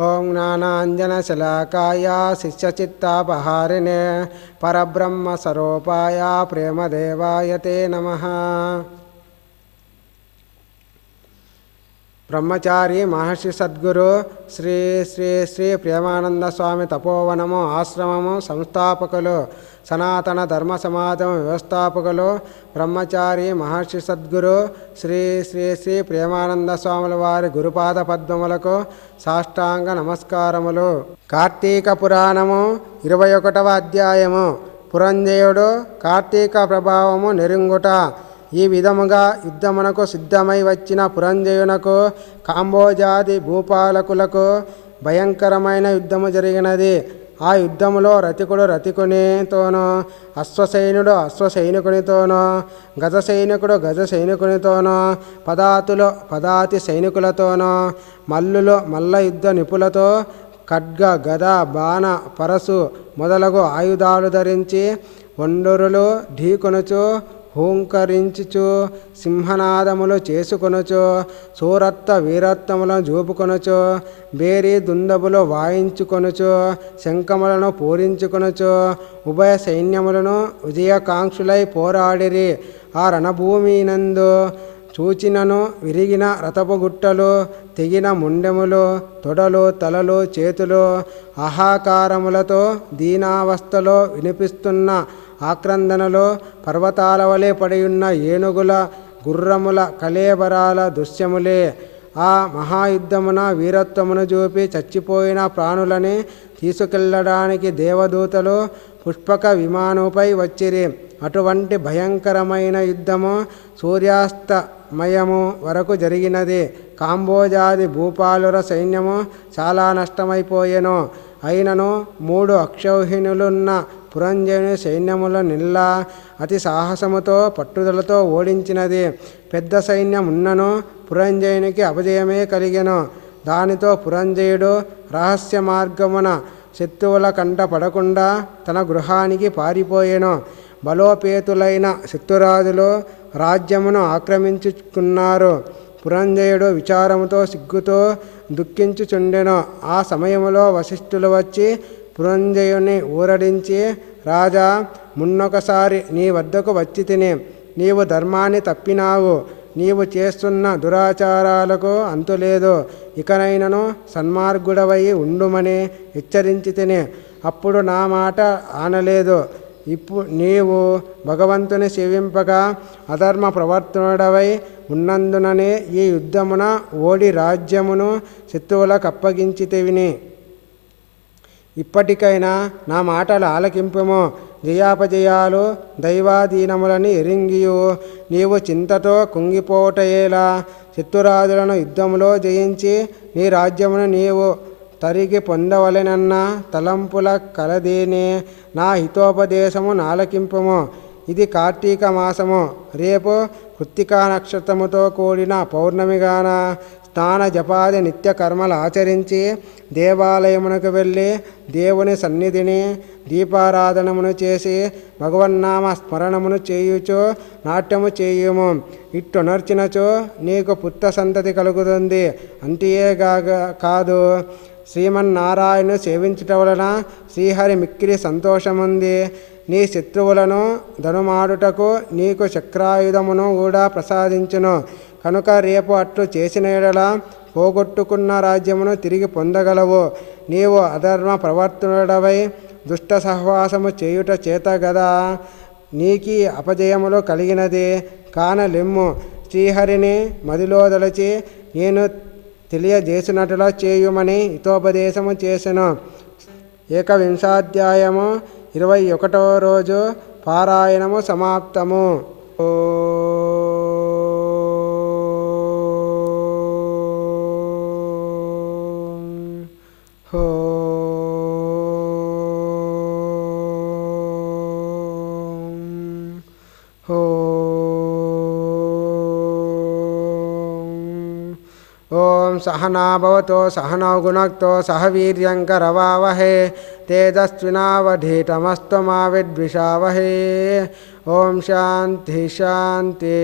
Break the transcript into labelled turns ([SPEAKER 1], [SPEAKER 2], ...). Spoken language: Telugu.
[SPEAKER 1] ఓం జ్ఞానాంజనశలాకాయ శిష్యచిత్తాపహారిణే పరబ్రహ్మస్వరూపాయ ప్రేమదేవాయ తే నమ. బ్రహ్మచారి మహర్షి సద్గురు శ్రీ శ్రీ శ్రీ ప్రేమానంద స్వామి తపోవనము ఆశ్రమము సంస్థాపకులు సనాతన ధర్మ సమాజం వ్యవస్థాపకులు బ్రహ్మచారి మహర్షి సద్గురు శ్రీ శ్రీ శ్రీ ప్రేమానంద స్వాముల వారి గురుపాద పద్మములకు సాష్టాంగ నమస్కారములు. కార్తీక పురాణము ఇరవై ఒకటవ అధ్యాయము. పురంజయుడు కార్తీక ప్రభావము నెరుంగుట. ఈ విధముగా యుద్ధమునకు సిద్ధమై వచ్చిన పురంజయునకు కాంబోజాది భూపాలకులకు భయంకరమైన యుద్ధము జరిగినది. ఆ యుద్ధములో రతికుడు రతికునితోనో అశ్వసైనుడు అశ్వసైనికునితోనో గజ సైనికుడు గజ సైనికునితోనో పదాతులు పదాతి సైనికులతోనో మల్లులు మల్ల యుద్ధ నిపులతో ఖడ్గ గద బాణ పరసు మొదలగు ఆయుధాలు ధరించి వండరులు ఢీకొనుచు హూంకరించుచు సింహనాదములు చేసుకొనుచు సూరత్త వీరత్వములను చూపుకొనుచు బేరీ దుందబులు వాయించుకొనుచు శంఖములను పూరించుకొనుచు ఉభయ సైన్యములను విజయకాంక్షులై పోరాడిరి. ఆ రణభూమినందు చూచినను విరిగిన రథపు గుట్టలు తెగిన ముండెములు తొడలు తలలు చేతులు ఆహాకారములతో దీనావస్థలో వినిపిస్తున్న ఆక్రందనలో పర్వతాల వలె పడియున్న ఏనుగుల గుర్రముల కలేబరాల దృశ్యములే. ఆ మహాయుద్ధమున వీరత్వమును చూపి చచ్చిపోయిన ప్రాణులని తీసుకెళ్ళడానికి దేవదూతలు పుష్పక విమానముపై వచ్చిరి. అటువంటి భయంకరమైన యుద్ధము సూర్యాస్తమయము వరకు జరిగినది. కాంబోజాది భూపాలుర సైన్యము చాలా నష్టమైపోయెను. అయినను మూడు అక్షౌహిణులున్న పురంజయుని సైన్యముల నిల్లా అతి సాహసముతో పట్టుదలతో ఓడించినది. పెద్ద సైన్యం ఉన్నను పురంజయునికి అపజయమే కలిగెను. దానితో పురంజయుడు రహస్య మార్గమున శత్రువుల కంట పడకుండా తన గృహానికి పారిపోయెను. బలోపేతులైన శత్రురాజులు రాజ్యమును ఆక్రమించుకున్నారు. పురంజయుడు విచారముతో సిగ్గుతో దుఃఖించుచుండెను. ఆ సమయంలో వశిష్ఠులు వచ్చి పురంజయుని ఊరడించి రాజా మున్నొకసారి నీ వద్దకు వచ్చి తినే. నీవు ధర్మాన్ని తప్పినావు. నీవు చేస్తున్న దురాచారాలకు అంతులేదు. ఇకనైనను సన్మార్గుడవై ఉండుమని హెచ్చరించి తిని. అప్పుడు నా మాట ఆనలేదు. ఇప్పుడు నీవు భగవంతుని సేవింపక అధర్మ ప్రవర్తనుడవై ఉన్నందుననే ఈ యుద్ధమున ఓడి రాజ్యమును శత్రువులకు అప్పగించితివిని ఇప్పటికైనా నా మాటలు ఆలకింపము. జయాపజయాలు దైవాధీనములని ఎరింగియు. నీవు చింతతో కుంగిపోటయేలా చిత్తురాజులను యుద్ధములో జయించి నీ రాజ్యమును నీవు తరిగి పొందవలెనన్న తలంపుల కలదేనే నా హితోపదేశము నాలకింపము. ఇది కార్తీక మాసము. రేపు కృత్తికా నక్షత్రముతో కూడిన పౌర్ణమిగాన స్నాన జపాది నిత్యకర్మలు ఆచరించి దేవాలయమునకు వెళ్ళి దేవుని సన్నిధిని దీపారాధనమును చేసి భగవన్నామ స్మరణమును చేయుచు నాట్యము చేయుము. ఇట్టునర్చినచో నీకు పుత్ర సంతతి కలుగుతుంది. అంతేగాక కాదు. శ్రీమన్నారాయణను సేవించుట వలన శ్రీహరి మిక్కిలి సంతోషముంది. నీ శత్రువులను ధనుమాడుటకు నీకు చక్రాయుధమును కూడా ప్రసాదించును. కనుక రేపు అట్లు చేసిన ఎడల పోగొట్టుకున్న రాజ్యమును తిరిగి పొందగలవు. నీవు అధర్మ ప్రవర్తనుడవై దుష్ట సహవాసము చేయుట చేత గదా. నీకి అపజయములు కలిగినది కానలిమ్ము. శ్రీహరిని మదిలోదలచి నేను తెలియజేసినట్లా చేయుమని హితోపదేశము చేసెను. ఏకవింశాధ్యాయము ఇరవై ఒకటవ రోజు పారాయణము సమాప్తము. ఓ ॐ सहना भवतो सहनौ गुणक्तो सह वीर्यङ्करवावहे तेजस्विनावधीतमस्तु मा विद्विषावहे ॐ शान्ति शान्ति।